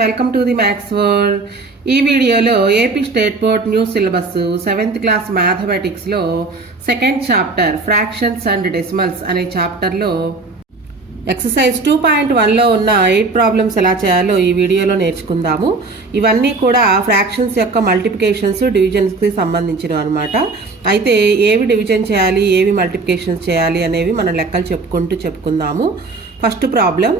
Welcome to the maths world. ఈ వీడియోలో AP state board new syllabus 7th class మ్యాథమెటిక్స్లో second chapter fractions and decimals అనే చాప్టర్లో exercise 2.1లో ఉన్న 8 ప్రాబ్లమ్స్ ఎలా చేయాలో ఈ వీడియోలో నేర్చుకుందాము. ఇవన్నీ కూడా ఫ్రాక్షన్స్ యొక్క మల్టిప్లికేషన్స్ డివిజన్స్కి సంబంధించినవి అనమాట. అయితే ఏవి డివిజన్ చేయాలి, ఏవి మల్టిప్లికేషన్స్ చేయాలి అనేవి మనం లెక్కలు చెప్పుకుందాము. First problem,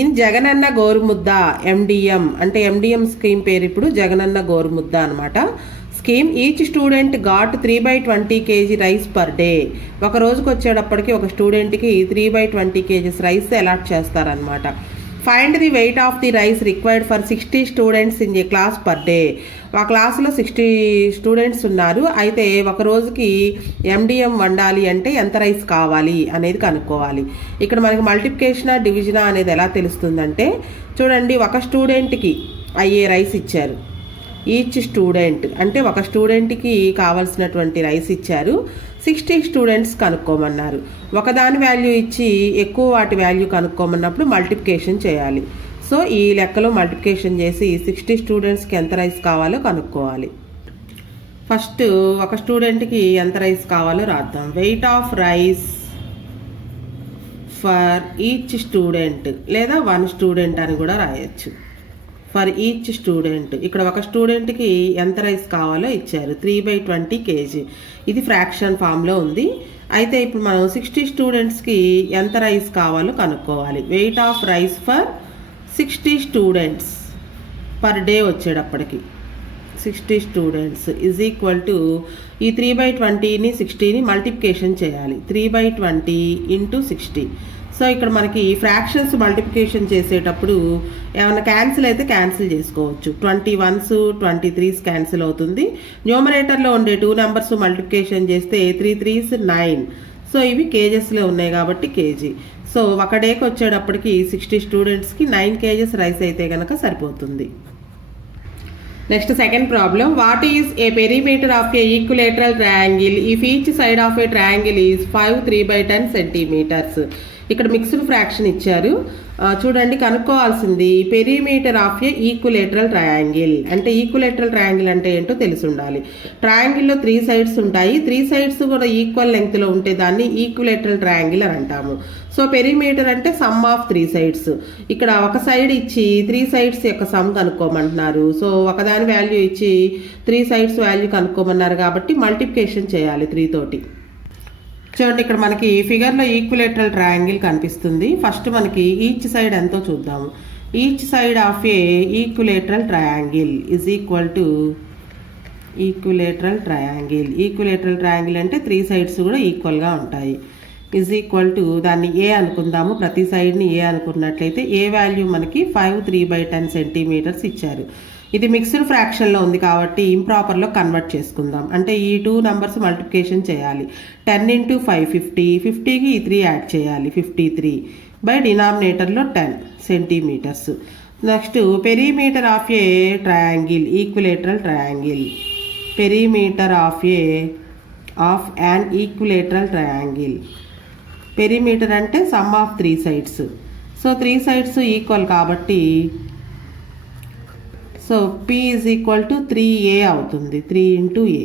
in Jagananna Gorumudda MDM అంటే ఎండిఎం స్కీమ్ పేరు ఇప్పుడు జగనన్న గోరుముద్ద అనమాట. Scheme each student got 3/20 kg rice per day. ఒక రోజుకి వచ్చేటప్పటికి ఒక స్టూడెంట్కి 3/20 kgs రైస్ అలాట్ చేస్తారనమాట. Find the weight of the rice required for 60 students in a class per day. ఆ క్లాస్లో 60 స్టూడెంట్స్ ఉన్నారు. అయితే ఒక రోజుకి ఎండిఎం వండాలి అంటే ఎంత రైస్ కావాలి అనేది కనుక్కోవాలి. ఇక్కడ మనకి మల్టిప్లికేషనా డివిజనా అనేది ఎలా తెలుస్తుందంటే, చూడండి, ఒక స్టూడెంట్కి అయ్యే రైస్ ఇచ్చారు. ఈచ్ స్టూడెంట్ అంటే ఒక స్టూడెంట్కి కావాల్సినటువంటి రైస్ ఇచ్చారు. 60 స్టూడెంట్స్ కనుక్కోమన్నారు. ఒకదాని వాల్యూ ఇచ్చి ఎక్కువ వాటి వాల్యూ కనుక్కోమన్నప్పుడు మల్టిప్లికేషన్ చేయాలి. సో ఈ లెక్కలో మల్టిప్లికేషన్ చేసి 60 స్టూడెంట్స్కి ఎంత రైస్ కావాలో కనుక్కోవాలి. ఫస్ట్ ఒక స్టూడెంట్కి ఎంత రైస్ కావాలో రాద్దాం. Weight of rice for each student లేదా 1 స్టూడెంట్ అని కూడా రాయొచ్చు. ఫర్ ఈచ్ స్టూడెంట్, ఇక్కడ ఒక స్టూడెంట్కి ఎంత రైస్ కావాలో ఇచ్చారు, 3/20 kg. ఇది ఫ్రాక్షన్ ఫామ్లో ఉంది. అయితే ఇప్పుడు మనం 60 స్టూడెంట్స్కి ఎంత రైస్ కావాలో కనుక్కోవాలి. Weight of rice for 60 students per day వచ్చేటప్పటికి 60 స్టూడెంట్స్ ఈజ్ ఈక్వల్ టు ఈ 3/20ని 60ని మల్టిప్లికేషన్ చేయాలి. 3/20 ఇంటూ 60. సో ఇక్కడ మనకి ఫ్రాక్షన్స్ మల్టిప్లికేషన్ చేసేటప్పుడు ఏమైనా క్యాన్సిల్ అయితే క్యాన్సిల్ చేసుకోవచ్చు. 21s 23s క్యాన్సిల్ అవుతుంది. న్యూమరేటర్లో ఉండే 2 నెంబర్స్ మల్టిప్లికేషన్ చేస్తే 3 3s 9. సో ఇవి కేజెస్లో ఉన్నాయి కాబట్టి కేజీ. సో ఒక డేకి వచ్చేటప్పటికి 60 స్టూడెంట్స్కి 9 kgs రైస్ అయితే కనుక సరిపోతుంది. Next second problem, what is a perimeter of a equilateral triangle if each side of a triangle is 5 3/10 centimeters. ఇక్కడ మిక్స్డ్ ఫ్రాక్షన్ ఇచ్చారు. చూడండి, కనుక్కోవాల్సింది perimeter of a equilateral triangle. అంటే ఈక్విలేటరల్ ట్రయాంగిల్ అంటే ఏంటో తెలిసి ఉండాలి. ట్రయాంగిల్లో 3 sides ఉంటాయి. 3 sides కూడా ఈక్వల్ లెంగ్త్లో ఉంటే దాన్ని ఈక్విలేటరల్ ట్రయాంగిల్ అని అంటాము. సో పెరిమీటర్ అంటే సమ్ ఆఫ్ 3 sides. ఇక్కడ ఒక సైడ్ ఇచ్చి 3 sides యొక్క సమ్ కనుక్కోమంటున్నారు. సో ఒకదాని వాల్యూ ఇచ్చి 3 sides వాల్యూ కనుక్కోమన్నారు కాబట్టి మల్టిప్లికేషన్ చేయాలి 3 తోటి. చూడండి, ఇక్కడ మనకి ఫిగర్లో ఈక్విలేటరల్ ట్రయాంగిల్ కనిపిస్తుంది. ఫస్ట్ మనకి ఈచ్ సైడ్ ఎంతో చూద్దాము. Each side of a equilateral triangle is equal to equilateral triangle. Equilateral triangle అంటే 3 sides కూడా ఈక్వల్గా ఉంటాయి. ఈజ్ ఈక్వల్ టు దాన్ని ఏ అనుకుందాము. ప్రతి సైడ్ని ఏ అనుకున్నట్లయితే ఏ వాల్యూ మనకి 5 3/10 centimeters ఇచ్చారు. ఇది మిక్స్డ్ ఫ్రాక్షన్లో ఉంది కాబట్టి ఇంప్రాపర్లో కన్వర్ట్ చేసుకుందాం. అంటే ఈ 2 numbers మల్టిప్లికేషన్ చేయాలి. 10 × 5 50. 50కి ఈ 3 యాడ్ చేయాలి, 53. బై డినామినేటర్లో 10 centimeters. Next perimeter of a triangle, equilateral triangle. Perimeter of an equilateral triangle. Perimeter అంటే sum of 3 sides. So 3 sides equal కాబట్టి so P is equal to 3a అవుతుంది. 3 × a.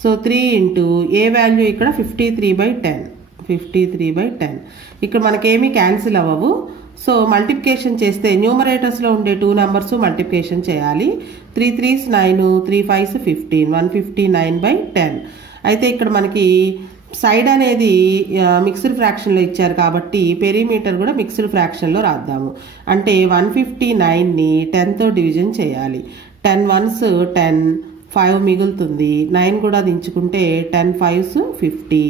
So 3 into a value ఇక్కడ 53/10. 53/10. ఇక్కడ మనకేమీ cancel అవ్వవు. So multiplication చేస్తే న్యూమరేటర్స్లో ఉండే 2 numbers multiplication చేయాలి. 3 3s 9, 3 5s 15, 159/10. అయితే ఇక్కడ మనకి సైడ్ అనేది మిక్స్డ్ ఫ్రాక్షన్లో ఇచ్చారు కాబట్టి పెరిమీటర్ కూడా మిక్స్డ్ ఫ్రాక్షన్లో రాద్దాము. అంటే 159ని 10తో డివిజన్ చేయాలి. 10 1s 10, 5 మిగులుతుంది. 9 కూడా దించుకుంటే 10 5s 50,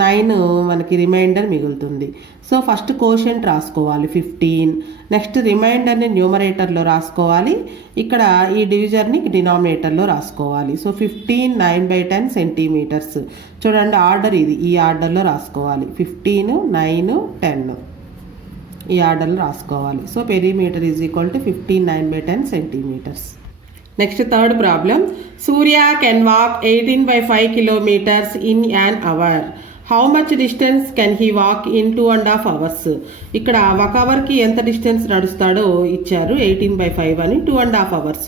9 మనకి రిమైండర్ మిగులుతుంది. సో ఫస్ట్ కోషెంట్ రాసుకోవాలి 15. నెక్స్ట్ రిమైండర్ని న్యూమరేటర్లో రాసుకోవాలి. ఇక్కడ ఈ డివిజర్ని డినామినేటర్లో రాసుకోవాలి. So 15 9/10 centimeters. చూడండి, ఆర్డర్ ఇది, ఈ ఆర్డర్లో రాసుకోవాలి. 15 9 10 ఈ ఆర్డర్లో రాసుకోవాలి. So perimeter is equal to 15 9/10 centimeters. Next third problem, Surya can walk 18/5 kilometers in an hour. How much distance can he walk in 2.5 hours. ఇక్కడ 1 అవర్కి ఎంత డిస్టెన్స్ నడుస్తాడో ఇచ్చారు 18/5 అని 2.5 hours.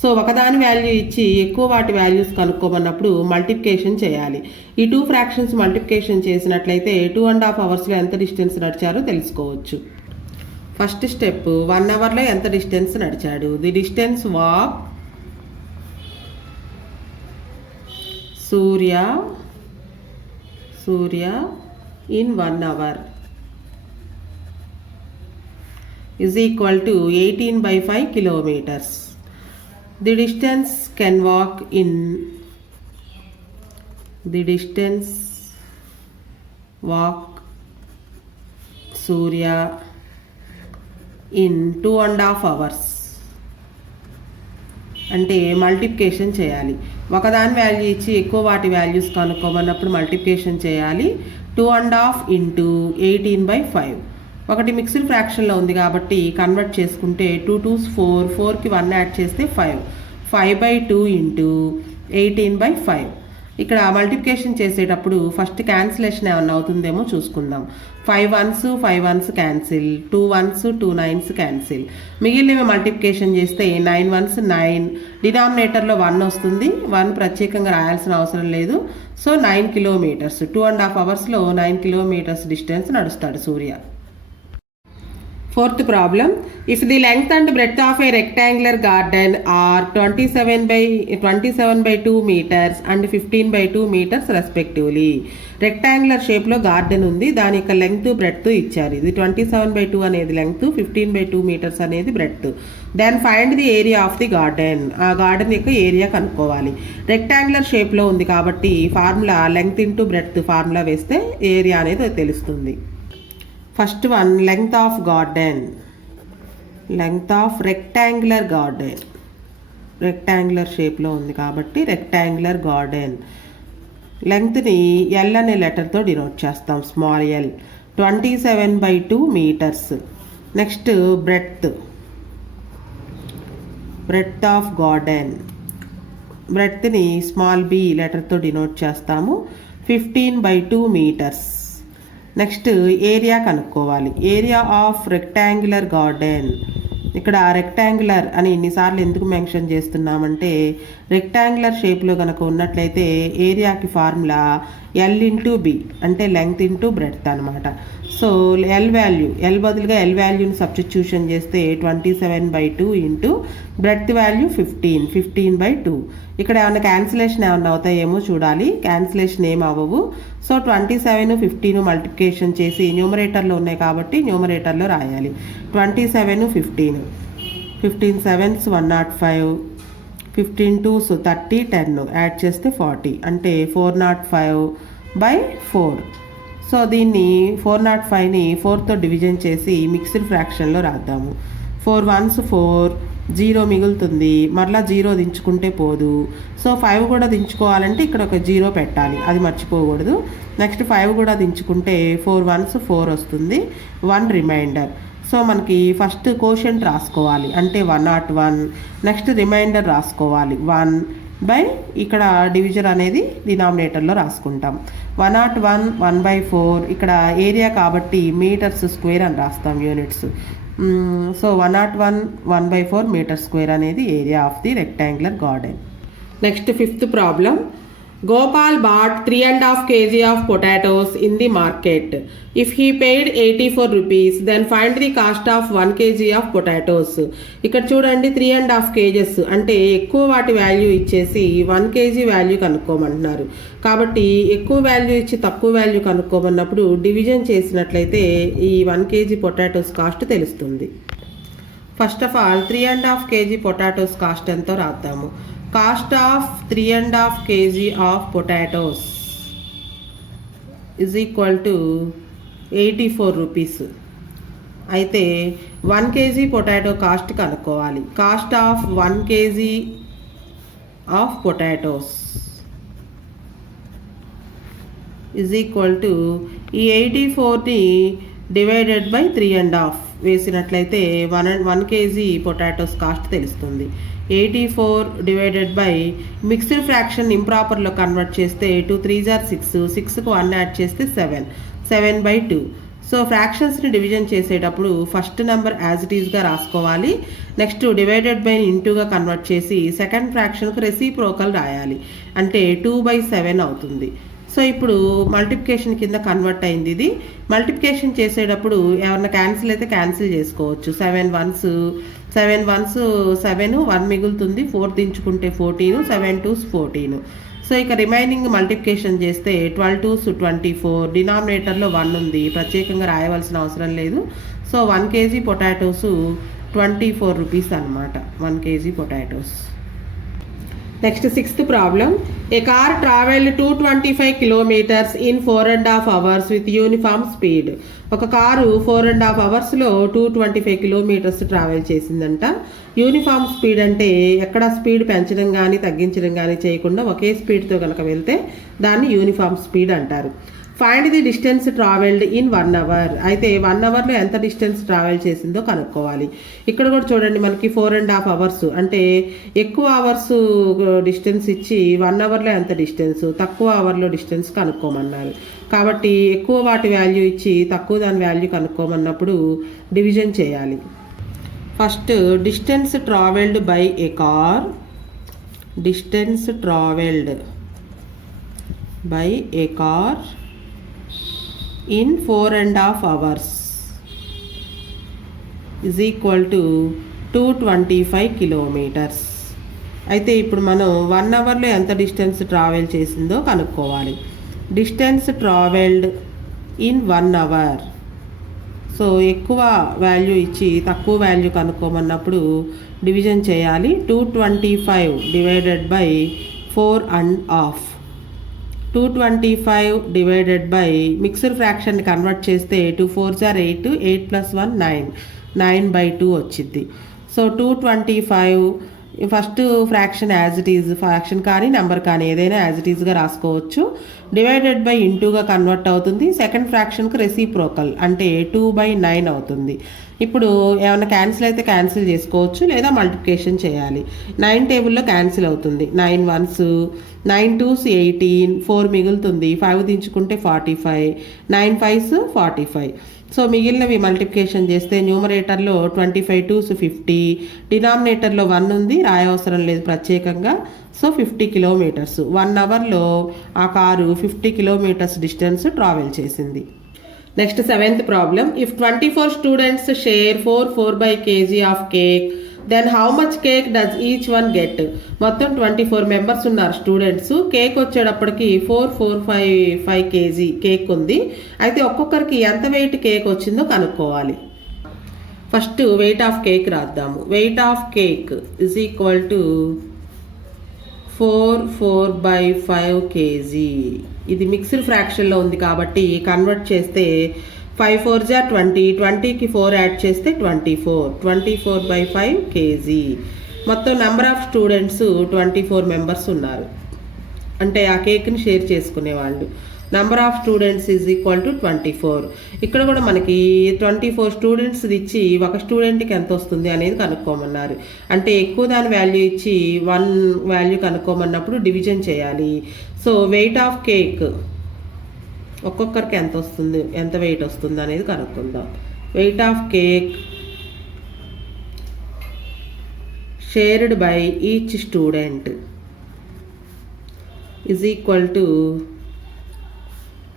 సో ఒకదాని వాల్యూ ఇచ్చి ఎక్కువ వాటి వాల్యూస్ కనుక్కోమన్నప్పుడు మల్టిప్లికేషన్ చేయాలి. ఈ 2 ఫ్రాక్షన్స్ మల్టిప్లికేషన్ చేసినట్లయితే 2.5 hours ఎంత డిస్టెన్స్ నడిచారో తెలుసుకోవచ్చు. ఫస్ట్ స్టెప్ 1 అవర్లో ఎంత డిస్టెన్స్ నడిచాడు. The distance walk Surya in 1 hour is equal to 18/5 kilometers. The distance walk Surya in 2.5 hours. అంటే మల్టిప్లికేషన్ చేయాలి. ఒకదాని వాల్యూ ఇచ్చి ఎక్కువ వాటి వాల్యూస్ కనుక్కోమన్నప్పుడు మల్టిప్లికేషన్ చేయాలి. 2.5 into 18/5. ఒకటి మిక్స్డ్ ఫ్రాక్షన్లో ఉంది కాబట్టి కన్వర్ట్ చేసుకుంటే 2 2s 4, 4కి 1 యాడ్ చేస్తే 5, 5/2 into 18/5. ఇక్కడ మల్టిప్లికేషన్ చేసేటప్పుడు ఫస్ట్ క్యాన్సిలేషన్ ఏమన్నా అవుతుందేమో చూసుకుందాం. 5 1s cancel, 2 1s 2 9s cancel. మిగిలినవి మల్టిప్లికేషన్ చేస్తే 9 1s 9, డినామినేటర్లో 1 వస్తుంది. 1 ప్రత్యేకంగా రాయాల్సిన అవసరం లేదు. So 9 kilometers, 2.5 hours 9 kilometers distance నడుస్తాడు Surya. Fourth problem, if the length and breadth of a rectangular garden are 27/2 meters and 15/2 meters respectively. Rectangular షేప్లో గార్డెన్ ఉంది, దాని యొక్క లెంగ్త్ బ్రెడ్త్ ఇచ్చారు. ఇది 27/2 అనేది లెంగ్త్, 15/2 meters అనేది breadth. Then find the area of the garden. ఆ గార్డెన్ యొక్క ఏరియా కనుక్కోవాలి. రెక్టాంగులర్ షేప్లో ఉంది కాబట్టి formula length into breadth formula వేస్తే ఏరియా అనేది తెలుస్తుంది. First one, length of garden, length of rectangular garden. Rectangular షేప్లో ఉంది కాబట్టి రెక్టాంగులర్ గార్డెన్. లెంగ్త్ని ఎల్ అనే లెటర్తో డినోట్ చేస్తాం, small L. 27/2 meters. Next breadth of garden. బ్రెడ్త్ని స్మాల్ బి లెటర్తో డినోట్ చేస్తాము, 15/2 meters. నెక్స్ట్ ఏరియా కనుక్కోవాలి. Area of rectangular garden. ఇక్కడ రెక్టాంగులర్ అని ఎన్నిసార్లు ఎందుకు మెన్షన్ చేస్తున్నామంటే రెక్టాంగులర్ షేప్లో కనుక ఉన్నట్లయితే ఏరియాకి ఫార్ములా ఎల్ ఇంటూ బి అంటే లెంగ్త్ ఇంటూ బ్రెడ్త్ అనమాట. సో ఎల్ బదులుగా ఎల్ వాల్యూని సబ్స్టిట్యూషన్ చేస్తే 27/2 ఇంటూ బ్రెడ్త్ వాల్యూ 15/2. ఇక్కడ ఏమన్నా క్యాన్సిలేషన్ ఏమన్నా అవుతాయేమో చూడాలి. క్యాన్సిలేషన్ ఏం అవ్వవు. సో 27 15 మల్టిప్లికేషన్ చేసి న్యూమరేటర్లో ఉన్నాయి కాబట్టి న్యూమరేటర్లో రాయాలి. 27 15, 15 7s 105, 15 2s 30, 10 యాడ్ చేస్తే 40 అంటే 405/4. సో దీన్ని 405ని 4తో డివిజన్ చేసి మిక్స్డ్ ఫ్రాక్షన్లో రాద్దాము. 4 1s 4, 0 మిగులుతుంది. మరలా 0 దించుకుంటే పోదు. సో 5 కూడా దించుకోవాలంటే ఇక్కడ ఒక 0 పెట్టాలి, అది మర్చిపోకూడదు. నెక్స్ట్ 5 కూడా దించుకుంటే 4 1s 4 వస్తుంది, 1 రిమైండర్. సో మనకి ఫస్ట్ కోషెంట్ రాసుకోవాలి అంటే 101. నెక్స్ట్ రిమైండర్ రాసుకోవాలి 1 బై ఇక్కడ డివిజన్ అనేది డినామినేటర్లో రాసుకుంటాం. 101 1/4. ఇక్కడ ఏరియా కాబట్టి మీటర్స్ స్క్వేర్ అని రాస్తాం, యూనిట్స్. సో 101 1/4 meters square అనేది area of the rectangular garden. Next fifth problem, Gopal bought 3.5 kg of potatoes in the market. If he paid 84 rupees, then find the cost of 1 kg of potatoes. ఇక్కడ చూడండి 3.5 kgs అంటే ఎక్కువ వాటి value ఇచ్చేసి 1 kg value కనుక్కోమంటున్నారు. కాబట్టి ఎక్కువ value ఇచ్చి తక్కువ వాల్యూ కనుక్కోమన్నప్పుడు డివిజన్ చేసినట్లయితే ఈ 1 kg పొటాటోస్ కాస్ట్ తెలుస్తుంది. First of all 3.5 kg potatoes cost ఎంతో రాద్దాము. Cost of 3.5 kg of potatoes is equal to 84 rupees. అయితే 1 kg పొటాటో కాస్ట్ కనుక్కోవాలి. Cost of 1 kg of potatoes is equal to ఈ 84ని డివైడెడ్ బై 3.5 వేసినట్లయితే 1 kg potatoes cost తెలుస్తుంది. 84 divided by mixed fraction ఇంప్రాపర్లో convert చేస్తే 2 3s are 6, 6కు 1 యాడ్ చేస్తే 7/2. So ఫ్రాక్షన్స్ని division చేసేటప్పుడు ఫస్ట్ నెంబర్ యాజ్ ఇట్ ఈస్గా రాసుకోవాలి. నెక్స్ట్ డివైడెడ్ బై ఇంటూగా కన్వర్ట్ చేసి సెకండ్ ఫ్రాక్షన్కు రెసిప్రోకల్ రాయాలి, అంటే 2/7 అవుతుంది. సో ఇప్పుడు మల్టిప్లికేషన్ కింద కన్వర్ట్ అయింది. ఇది మల్టిప్లికేషన్ చేసేటప్పుడు ఏమన్నా క్యాన్సిల్ అయితే క్యాన్సిల్ చేసుకోవచ్చు. 7 1s 7, 1 మిగులుతుంది, 4 దించుకుంటే 14, 7 2s 14. సో ఇక రిమైనింగ్ మల్టిప్లికేషన్ చేస్తే 12 2s 24, డినామినేటర్లో 1 ఉంది, ప్రత్యేకంగా రాయవలసిన అవసరం లేదు. సో 1 kg పొటాటోస్ 24 రూపీస్ అనమాట, 1 kg potatoes. Next 6th problem. A car travelled 225 kilometers in 4.5 hours with uniform speed. ఒక కారు 4.5 hoursలో 225 kilometers ట్రావెల్ చేసిందంట. యూనిఫామ్ స్పీడ్ అంటే ఎక్కడ స్పీడ్ పెంచడం కానీ తగ్గించడం కానీ చేయకుండా ఒకే స్పీడ్తో కనుక వెళ్తే దాన్ని యూనిఫామ్ స్పీడ్ అంటారు. Find the distance travelled in 1 hour. అయితే 1 hourలో ఎంత డిస్టెన్స్ ట్రావెల్ చేసిందో కనుక్కోవాలి. ఇక్కడ కూడా చూడండి, మనకి 4.5 hours అంటే ఎక్కువ అవర్స్ డిస్టెన్స్ ఇచ్చి 1 hourలో ఎంత డిస్టెన్స్, తక్కువ అవర్లో డిస్టెన్స్ కనుక్కోమన్నారు. కాబట్టి ఎక్కువ వాటి వాల్యూ ఇచ్చి తక్కువ దాని వాల్యూ కనుక్కోమన్నప్పుడు డివిజన్ చేయాలి. First distance travelled by A car, distance travelled by A car in 4.5 hours is equal to 225 kilometers. అయితే ఇప్పుడు మనం 1 hourలో ఎంత డిస్టెన్స్ ట్రావెల్ చేసిందో కనుక్కోవాలి. Distance travelled in 1 hour. So ఎక్కువ వాల్యూ ఇచ్చి తక్కువ వాల్యూ కనుక్కోమన్నప్పుడు డివిజన్ చేయాలి. 225 divided by 4.5. 225 divided by mixed fraction convert చేస్తే 2 4s are 8, 8 + 1 9, 9/2 వచ్చింది. So 225 first fraction as it is, fraction కానీ నెంబర్ కానీ ఏదైనా యాజ్ ఇట్ ఈజ్గా రాసుకోవచ్చు. డివైడెడ్ బై ఇంటూగా కన్వర్ట్ అవుతుంది. సెకండ్ ఫ్రాక్షన్కి రెసిప్రోకల్ అంటే 2/9 అవుతుంది. ఇప్పుడు ఏమైనా క్యాన్సిల్ అయితే క్యాన్సిల్ చేసుకోవచ్చు, లేదా మల్టిప్లికేషన్ చేయాలి. 9 టేబుల్లో క్యాన్సిల్ అవుతుంది. 9 1s 9 2s 18, 4 మిగులుతుంది, 5 దించుకుంటే 45, 9 5s 45. సో మిగిలినవి మల్టిప్లికేషన్ చేస్తే న్యూమరేటర్లో 25 2s 50, డినామినేటర్లో 1 ఉంది, రాయవసరం లేదు ప్రత్యేకంగా. So 50 kilometers. 1 hourలో ఆ కారు 50 kilometers డిస్టెన్స్ ట్రావెల్ చేసింది. Next 7th problem. If 24 students share 4 kg of cake, then how much cake does each one get. మొత్తం 24 మెంబర్స్ ఉన్నారు స్టూడెంట్స్. కేక్ వచ్చేటప్పటికి 4 kg కేక్ ఉంది. అయితే ఒక్కొక్కరికి ఎంత వెయిట్ కేక్ వచ్చిందో కనుక్కోవాలి. ఫస్ట్ వెయిట్ ఆఫ్ కేక్ రాద్దాము. Weight of cake is equal to 4/5 kg. ఇది మిక్స్డ్ ఫ్రాక్షన్లో ఉంది కాబట్టి కన్వర్ట్ చేస్తే 5 4s are 20, 20కి 4 యాడ్ చేస్తే 24/5 kg. మొత్తం నెంబర్ ఆఫ్ స్టూడెంట్స్ 24 మెంబర్స్ ఉన్నారు, అంటే ఆ కేక్ని షేర్ చేసుకునేవాళ్ళు. Number of students is equal to 24. ఇక్కడ కూడా మనకి 24 స్టూడెంట్స్ ఇచ్చి ఒక స్టూడెంట్కి ఎంత వస్తుంది అనేది కనుక్కోమన్నారు. అంటే ఎక్కువ దాని వాల్యూ ఇచ్చి 1 వాల్యూ కనుక్కోమన్నప్పుడు డివిజన్ చేయాలి. సో వెయిట్ ఆఫ్ కేక్ ఒక్కొక్కరికి ఎంత వస్తుంది, ఎంత వెయిట్ వస్తుంది అనేది కనుక్కుందాం. Weight of cake shared by each student is equal to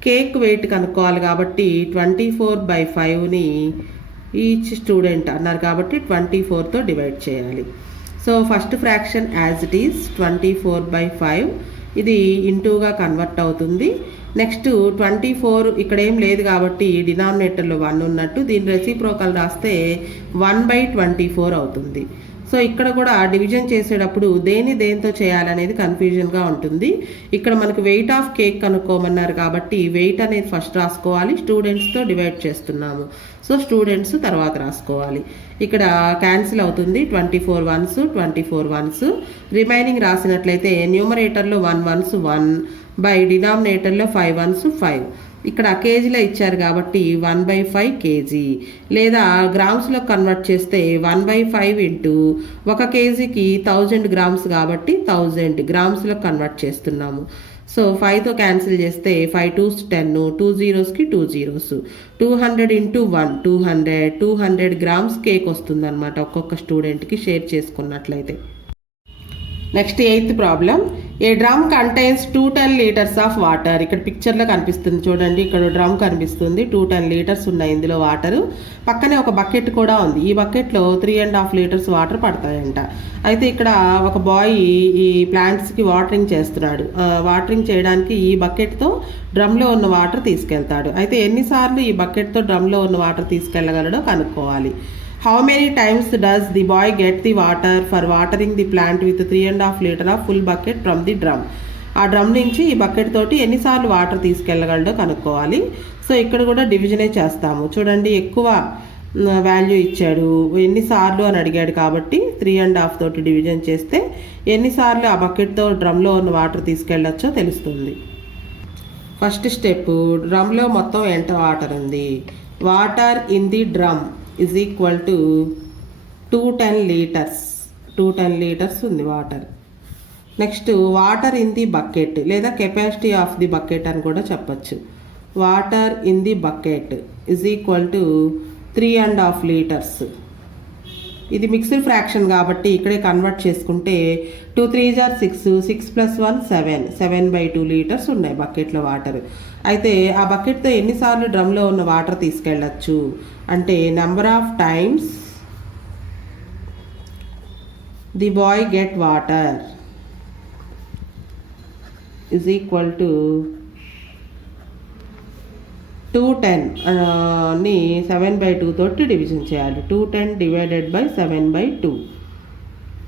cake weight కనుక్కోవాలి కాబట్టి 24/5ని ఈచ్ స్టూడెంట్ అన్నారు కాబట్టి 24తో డివైడ్ చేయాలి. So first fraction as it is 24/5, ఇది ఇంటూగా కన్వర్ట్ అవుతుంది. నెక్స్ట్ 24 ఇక్కడ ఏం లేదు కాబట్టి డినామినేటర్లో 1 ఉన్నట్టు, దీని రెసిప్రోకల్ రాస్తే 1/24 అవుతుంది. సో ఇక్కడ కూడా డివిజన్ చేసేటప్పుడు దేంతో చేయాలనేది కన్ఫ్యూజన్గా ఉంటుంది. ఇక్కడ మనకు వెయిట్ ఆఫ్ కేక్ కనుక్కోమన్నారు కాబట్టి వెయిట్ అనేది ఫస్ట్ రాసుకోవాలి, స్టూడెంట్స్తో డివైడ్ చేస్తున్నాము. సో స్టూడెంట్స్ తర్వాత రాసుకోవాలి. ఇక్కడ క్యాన్సిల్ అవుతుంది. 24 1s 24 1s. రిమైనింగ్ రాసినట్లయితే న్యూమరేటర్లో 1 1s 1 బై డినామినేటర్లో 5 1s 5. ఇక్కడ కేజీలో ఇచ్చారు కాబట్టి 1/5 కేజీ, లేదా గ్రామ్స్లో కన్వర్ట్ చేస్తే 1/5 ఇంటూ 1 కేజీకి 1000 గ్రామ్స్ కాబట్టి 1000 గ్రామ్స్లో కన్వర్ట్ చేస్తున్నాము. సో 5తో క్యాన్సిల్ చేస్తే 5 2s 10, 2 zeros-కి 2 zeros, 200 into 1 200 grams cake వస్తుంది అనమాట ఒక్కొక్క స్టూడెంట్కి షేర్ చేసుకున్నట్లయితే. Next 8th problem. A drum contains 210 litres of water. ఇక్కడ పిక్చర్లో కనిపిస్తుంది చూడండి, ఇక్కడ డ్రమ్ కనిపిస్తుంది, 210 లీటర్స్ ఉన్నాయి ఇందులో వాటరు. పక్కనే ఒక బకెట్ కూడా ఉంది, ఈ బకెట్లో 3.5 లీటర్స్ వాటర్ పడతాయంట. అయితే ఇక్కడ ఒక బాయ్ ఈ ప్లాంట్స్కి వాటరింగ్ చేస్తున్నాడు. వాటరింగ్ చేయడానికి ఈ బకెట్తో డ్రమ్లో ఉన్న వాటర్ తీసుకెళ్తాడు. అయితే ఎన్నిసార్లు ఈ బకెట్తో డ్రమ్లో ఉన్న వాటర్ తీసుకెళ్ళగలడో కనుక్కోవాలి. How many times does the boy get the water for watering the plant with 3.5 liter of full bucket from the drum? ఆ డ్రమ్ నుంచి ఈ బకెట్ తోటి ఎన్నిసార్లు వాటర్ తీసుకెళ్ళగలడో కనుక్కోవాలి. సో ఇక్కడ కూడా డివిజనే చేస్తాము. చూడండి, ఎక్కువ వాల్యూ ఇచ్చాడు, ఎన్నిసార్లు అని అడిగాడు కాబట్టి 3.5 తోటి డివిజన్ చేస్తే ఎన్నిసార్లు ఆ బకెట్తో డ్రమ్లో ఉన్న వాటర్ తీసుకెళ్ళొచ్చో తెలుస్తుంది. ఫస్ట్ స్టెప్, డ్రమ్లో మొత్తం ఎంత వాటర్ ఉంది. Water in the drum is equal to 210 litres. 210 litres ఉంది water. Next water in the bucket లేదా కెపాసిటీ ఆఫ్ ది బకెట్ అని కూడా చెప్పచ్చు. Water in the bucket is equal to 3.5 litres. ఇది మిక్స్డ్ ఫ్రాక్షన్ కాబట్టి ఇక్కడే కన్వర్ట్ చేసుకుంటే 2 3s are 6, 6 + 1 7, 7/2 లీటర్స్ ఉన్నాయి బకెట్లో వాటర్. అయితే ఆ బకెట్తో ఎన్నిసార్లు డ్రమ్లో ఉన్న వాటర్ తీసుకెళ్ళచ్చు అంటే number of times the bye get water is equal to 210 ని 7/2 తోటి డివిజన్ చేయాలి. 210 డివైడెడ్ బై 7/2.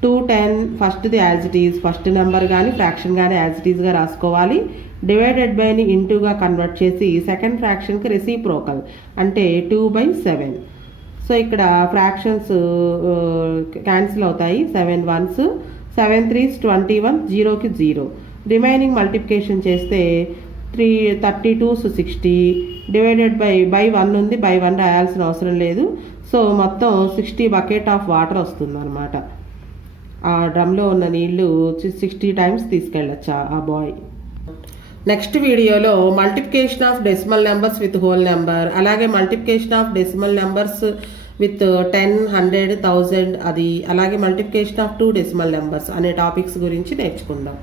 210 ఫస్ట్ది as it is, first number కానీ ఫ్రాక్షన్ కానీ యాజ్ ఇట్ ఈజ్గా రాసుకోవాలి. డివైడెడ్ బైని ఇంటూగా కన్వర్ట్ చేసి సెకండ్ ఫ్రాక్షన్కి రెసిప్రోకల్ అంటే 2/7. సో ఇక్కడ ఫ్రాక్షన్స్ క్యాన్సిల్ అవుతాయి. 7 1s, 7 3s 21, 0కి 0. రిమైనింగ్ మల్టిప్లికేషన్ చేస్తే 32s 60 డివైడెడ్ బై 1 ఉంది, బై 1 రాయాల్సిన అవసరం లేదు. సో మొత్తం 60 బకెట్ ఆఫ్ వాటర్ వస్తుంది అనమాట. ఆ డ్రమ్లో ఉన్న నీళ్లు 60 టైమ్స్ తీసుకెళ్ళచ్చు ఆ బాయ్. నెక్స్ట్ వీడియోలో multiplication of decimal numbers with whole number, అలాగే multiplication of decimal numbers with 10, 100, 1000 అది, అలాగే మల్టిప్లికేషన్ ఆఫ్ 2 డెసిమల్ నెంబర్స్ అనే టాపిక్స్ గురించి నేర్చుకుందాం.